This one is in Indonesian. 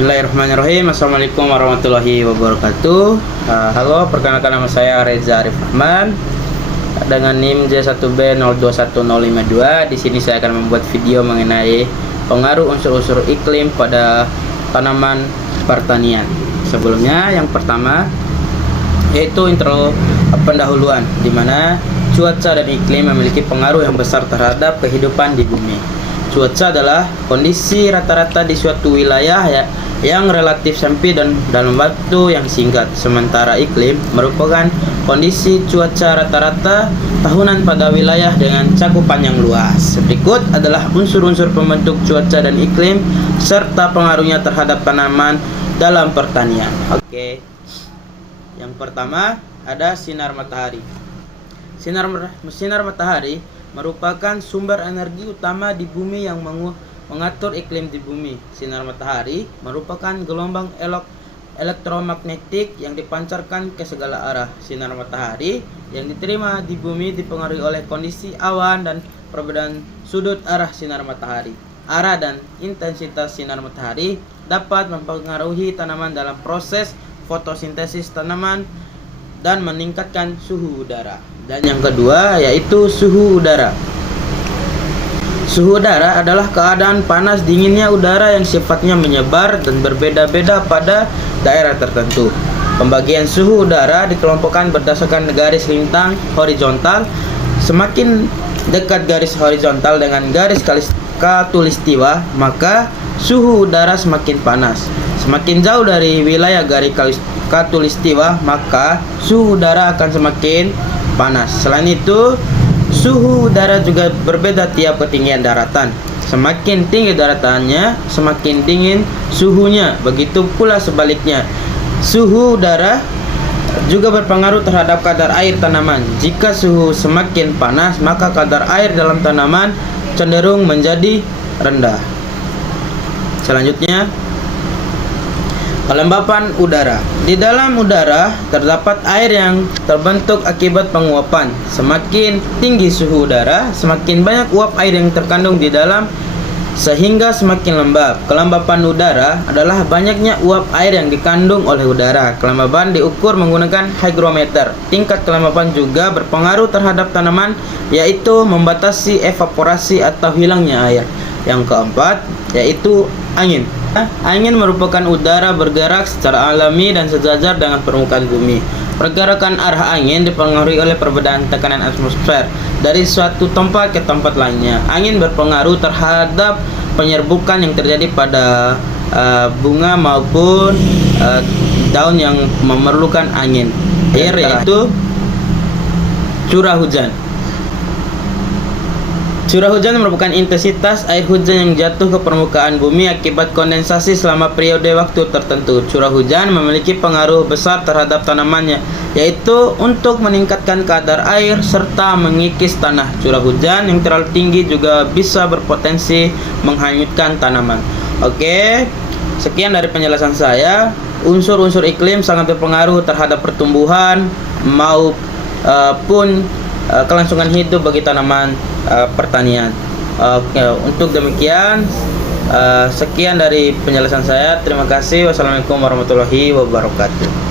Bismillahirrahmanirrahim. Assalamualaikum warahmatullahi wabarakatuh. Halo, perkenalkan nama saya Reza Arif Rahman dengan NIM J1B021052. Di sini saya akan membuat video mengenai pengaruh unsur-unsur iklim pada tanaman pertanian. Sebelumnya, yang pertama yaitu intro pendahuluan, di mana cuaca dan iklim memiliki pengaruh yang besar terhadap kehidupan di bumi. Cuaca adalah kondisi rata-rata di suatu wilayah yang relatif sempit dan dalam waktu yang singkat. Sementara iklim merupakan kondisi cuaca rata-rata tahunan pada wilayah dengan cakupan yang luas. Berikut adalah unsur-unsur pembentuk cuaca dan iklim serta pengaruhnya terhadap tanaman dalam pertanian. Oke. Yang pertama ada sinar matahari. Sinar matahari merupakan sumber energi utama di bumi yang mengatur iklim di bumi. Sinar matahari merupakan gelombang elektromagnetik yang dipancarkan ke segala arah. Sinar matahari yang diterima di bumi dipengaruhi oleh kondisi awan dan perbedaan sudut arah sinar matahari. Arah dan intensitas sinar matahari dapat mempengaruhi tanaman dalam proses fotosintesis tanaman dan meningkatkan suhu udara. Dan yang kedua yaitu suhu udara. Suhu udara adalah keadaan panas dinginnya udara yang sifatnya menyebar dan berbeda-beda pada daerah tertentu. Pembagian suhu udara dikelompokkan berdasarkan garis lintang horizontal. Semakin dekat garis horizontal dengan garis khatulistiwa, maka suhu udara semakin panas. Semakin jauh dari wilayah garis khatulistiwa, maka suhu udara akan semakin panas. Selain itu, suhu udara juga berbeda tiap ketinggian daratan. Semakin tinggi daratannya, semakin dingin suhunya. Begitu pula sebaliknya. Suhu udara juga berpengaruh terhadap kadar air tanaman. Jika suhu semakin panas, maka kadar air dalam tanaman cenderung menjadi rendah. Selanjutnya, kelembapan udara. Di dalam udara terdapat air yang terbentuk akibat penguapan. Semakin tinggi suhu udara, semakin banyak uap air yang terkandung di dalam sehingga semakin lembab. Kelembapan udara adalah banyaknya uap air yang dikandung oleh udara. Kelembapan diukur menggunakan hygrometer. Tingkat kelembapan juga berpengaruh terhadap tanaman, yaitu membatasi evaporasi atau hilangnya air. Yang keempat yaitu angin. Angin merupakan udara bergerak secara alami dan sejajar dengan permukaan bumi. Pergerakan arah angin dipengaruhi oleh perbedaan tekanan atmosfer dari suatu tempat ke tempat lainnya. Angin berpengaruh terhadap penyerbukan yang terjadi pada bunga maupun daun yang memerlukan angin. Air yaitu curah hujan. Curah hujan merupakan intensitas air hujan yang jatuh ke permukaan bumi akibat kondensasi selama periode waktu tertentu. Curah hujan memiliki pengaruh besar terhadap tanamannya, yaitu untuk meningkatkan kadar air serta mengikis tanah. Curah hujan yang terlalu tinggi juga bisa berpotensi menghanyutkan tanaman. Oke, sekian dari penjelasan saya. Unsur-unsur iklim sangat berpengaruh terhadap pertumbuhan maupun kelangsungan hidup bagi tanaman pertanian. Oke, untuk demikian sekian dari penjelasan saya. Terima kasih. Wassalamualaikum warahmatullahi wabarakatuh.